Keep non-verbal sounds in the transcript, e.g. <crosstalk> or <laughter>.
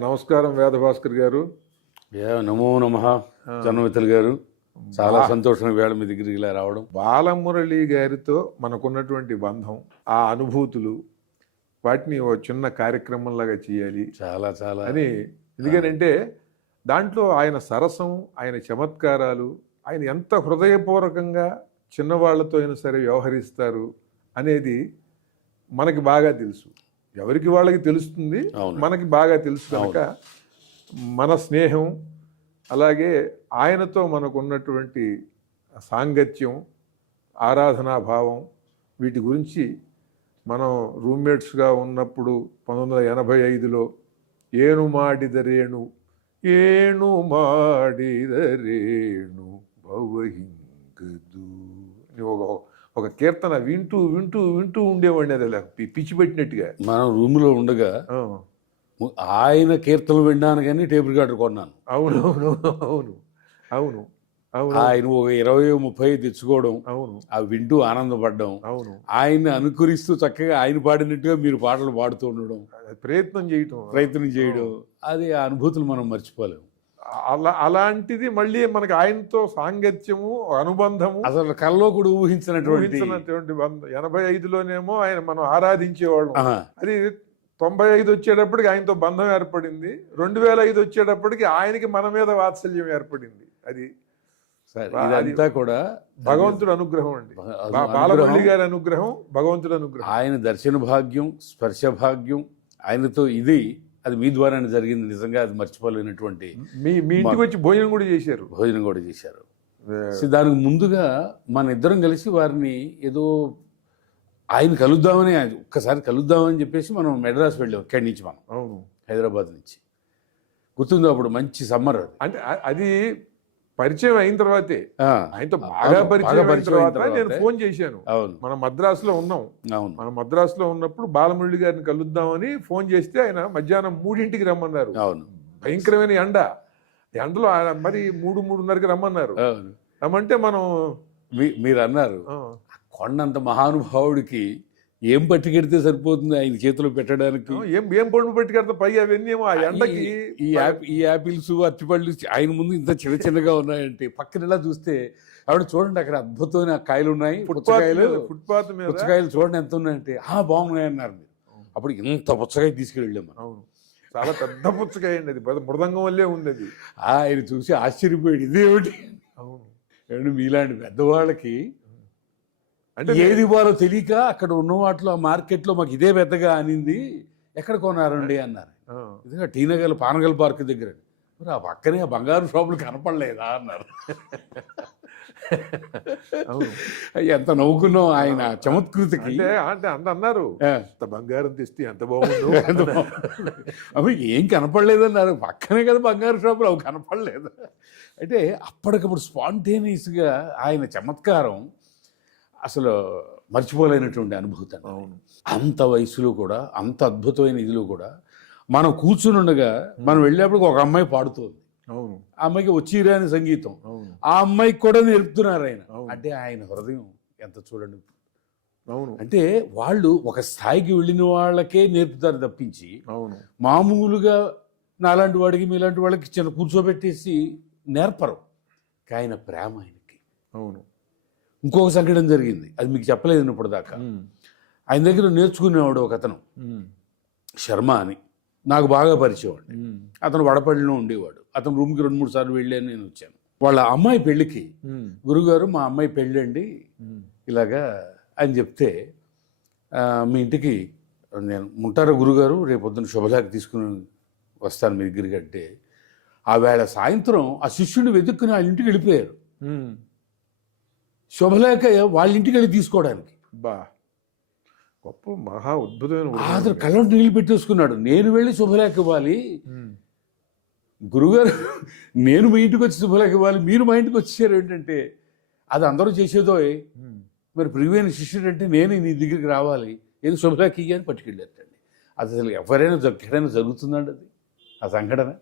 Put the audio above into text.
నమస్కారం వేదభాస్కర్ గారు. ఏ నమో నమ. జన్మమిత్రులు గారు చాలా సంతోషం వేళ మీ దగ్గరికి ఇలా రావడం. బాలమురళి గారితో మనకున్నటువంటి బంధం ఆ అనుభూతులు వాటిని ఓ చిన్న కార్యక్రమంలాగా చేయాలి చాలా చాలా. అని ఎందుకనంటే దాంట్లో ఆయన సరసం ఆయన చమత్కారాలు ఆయన ఎంత హృదయపూర్వకంగా చిన్నవాళ్ళతో అయినా సరే వ్యవహరిస్తారు అనేది మనకి బాగా తెలుసు. ఎవరికి వాళ్ళకి తెలుస్తుంది. మనకి బాగా తెలుసు కనుక మన స్నేహం అలాగే ఆయనతో మనకు ఉన్నటువంటి సాంగత్యం ఆరాధనా భావం వీటి గురించి మనం రూమ్మేట్స్గా ఉన్నప్పుడు పంతొమ్మిది వందల ఎనభై ఐదులో ఏను మాడిదరేణు ఏణు మాడిదరేణు భవహింగదు అని ఒక ఒక కీర్తన వింటూ వింటూ వింటూ ఉండేవాడిని అది అలా పిచ్చి పెట్టినట్టుగా. మనం రూమ్లో ఉండగా ఆయన కీర్తనలు వినడానికి కానీ టేప్ రికార్డర్ కొన్నాను. అవును అవును అవును అవును అవును. ఆయన ఒక ఇరవై ముప్పై తెచ్చుకోవడం అవును. ఆ వింటూ ఆనందపడడం అవును. ఆయన్ని అనుకరిస్తూ చక్కగా ఆయన పాడినట్టుగా మీరు పాటలు పాడుతూ ఉండడం ప్రయత్నం చేయటం. ప్రయత్నం చేయడం అది ఆ అనుభూతులు మనం మర్చిపోలేము. అలా అలాంటిది మళ్ళీ మనకి ఆయనతో సాంగత్యము అనుబంధము అసలు కల్లో కూడా ఊహించినటువంటి ఎనభై ఐదులోనేమో ఆయన మనం ఆరాధించేవాళ్ళం. అది తొంభై ఐదు వచ్చేటప్పటికి ఆయనతో బంధం ఏర్పడింది. రెండు వేల ఐదు వచ్చేటప్పటికి ఆయనకి మన మీద వాత్సల్యం ఏర్పడింది. అది ఇదంతా కూడా భగవంతుడి అనుగ్రహం అండి. బాలమురళి గారి అనుగ్రహం భగవంతుడి అనుగ్రహం. ఆయన దర్శన భాగ్యం స్పర్శ భాగ్యం ఆయనతో ఇది అది మీ ద్వారానే జరిగింది. నిజంగా అది మర్చిపోలేనటువంటి మీ మీ ఇంటికి వచ్చి భోజనం కూడా చేశారు? భోజనం కూడా చేశారు. దానికి ముందుగా మన ఇద్దరం కలిసి వారిని ఏదో ఆయన కలుద్దామని ఒక్కసారి కలుద్దామని చెప్పేసి మనం మెడ్రాస్ వెళ్ళాం ఇక్కడి నుంచి మనం. హైదరాబాద్ నుంచి. గుర్తుందో అప్పుడు మంచి సమ్మర్ అది. అంటే అది పరిచయం అయిన తర్వాతే. ఆయనతో బాగా పరిచయం అయిన తర్వాత నేను. ఫోన్ చేశాను. మనం మద్రాసులో ఉన్నాం. మనం మద్రాసులో ఉన్నప్పుడు బాలమురళి గారిని కలుద్దామని ఫోన్ చేస్తే ఆయన మధ్యాహ్నం మూడింటికి రమ్మన్నారు. అవును. భయంకరమైన ఎండ. ఎండలో ఆయన మరి మూడు మూడున్నరకి రమ్మన్నారు. రమ్మంటే మనం మీరు అన్నారు కొండంత మహానుభావుడికి ఏం పట్టుకెడితే సరిపోతుంది ఆయన చేతిలో పెట్టడానికి? ఏం ఏం పండు పెట్టుకెడతా పై అవన్నీ ఏమో ఆ ఎండకి ఈ- ఈ యాప్ ఈ యాపిల్స్ అరటిపళ్ళు ఆయన ముందు ఇంత చిన్న చిన్నగా ఉన్నాయంటే పక్కన ఇలా చూస్తే ఆవిడ చూడండి అక్కడ అద్భుతమైన కాయలు ఉన్నాయి పుచ్చకాయలు. ఫుట్పాత్ మీద? పుచ్చకాయలు చూడండి ఎంత ఉన్నాయంటే ఆ బాగున్నాయి అన్నారు మీరు. అప్పుడు ఇంత పుచ్చకాయ తీసుకెళ్ళాం మనం. అవును. చాలా పెద్ద పుచ్చకాయ అండి అది. పెద్ద మృదంగం వల్లే ఉంది అది. ఆయన చూసి ఆశ్చర్యపోయాడు. ఇదేమిటి? అవును. మీలాంటి పెద్దవాళ్ళకి అంటే ఏది ఇవ్వాలో తెలియక అక్కడ ఉన్న వాటిలో ఆ మార్కెట్లో మాకు ఇదే పెద్దగా అనింది. ఎక్కడ కొన్నారండి అన్నారు. ఇదిగా టీ నగర్ పానగల్ పార్క్ దగ్గర. మరి ఆ పక్కనే ఆ బంగారు షాపులు కనపడలేదా అన్నారు. ఎంత నవ్వుకున్నాం ఆయన చమత్కృతికి. అంటే అంటే అంత అన్నారు. అంత బంగారం తెస్తే ఎంత బాగుందో <laughs> ఎంత బాగుంది. అవి ఏం కనపడలేదన్నారు. పక్కనే కదా బంగారు షాపులు అవి కనపడలేదు. అంటే అప్పటికప్పుడు స్పాంటేనియస్గా ఆయన చమత్కారం అసలు మర్చిపోలేనటువంటి అనుభూతి అంత వయసులో కూడా అంత అద్భుతమైన ఇదిలో కూడా మనం కూర్చుని ఉండగా మనం వెళ్ళేప్పుడు ఒక అమ్మాయి పాడుతోంది. అవును. ఆ అమ్మాయికి వచ్చి రాని సంగీతం. అవును. ఆ అమ్మాయికి కూడా నేర్పుతున్నారు ఆయన. అంటే ఆయన హృదయం ఎంత చూడండి. అవును. అంటే వాళ్ళు ఒక స్థాయికి వెళ్ళిన వాళ్ళకే నేర్పుతారు తప్పించి అవును. మామూలుగా నాలాంటి వాడికి మీలాంటి వాళ్ళకి చిన్న కూర్చోబెట్టేసి నేర్పరు. ఆయన ప్రేమ ఆయనకి. అవును. ఇంకొక సంఘటన జరిగింది. అది మీకు చెప్పలేదు ఇప్పుడు దాకా ఆయన దగ్గర నేర్చుకునేవాడు ఒక అతను. శర్మ అని. నాకు బాగా పరిచయం అండి. అతను వడపల్లిలో ఉండేవాడు. అతను రూమ్కి రెండు మూడు సార్లు వెళ్ళాను నేను వచ్చాను. వాళ్ళ అమ్మాయి పెళ్ళికి గురుగారు మా అమ్మాయి పెళ్ళి అండి ఉమ్, ఇలాగా అని చెప్తే "ఆ, మీ ఇంటికి నేను ఉంటారా గురుగారు? రేపు పొద్దున్న శుభలేఖ తీసుకుని వస్తాను మీ దగ్గరికి అంటే ఆ వేళ సాయంత్రం ఆ శిష్యుడిని వెతుక్కుని వాళ్ళ ఇంటికి వెళ్ళిపోయారు. శుభలేఖ వాళ్ళ ఇంటికి వెళ్ళి తీసుకోవడానికి. బా. గొప్ప మహా అద్భుతమైన. అతను కళ్ళంటి నీళ్ళు పెట్టేసుకున్నాడు. నేను వెళ్ళి శుభలేఖ ఇవ్వాలి. గురుగారు నేను మీ ఇంటికి వచ్చి శుభలేఖ ఇవ్వాలి. మీరు మా ఇంటికి వచ్చేసారు ఏంటంటే అది అందరూ చేసేదో. మరి ప్రియువైన శిష్యుడు అంటే నేను నీ దగ్గరికి రావాలి. ఏది శుభలేఖ ఇయ్యని పట్టుకెళ్ళారండి అది అసలు ఎవరైనా ఎక్కడైనా జరుగుతుందండి అది? ఆ సంఘటన?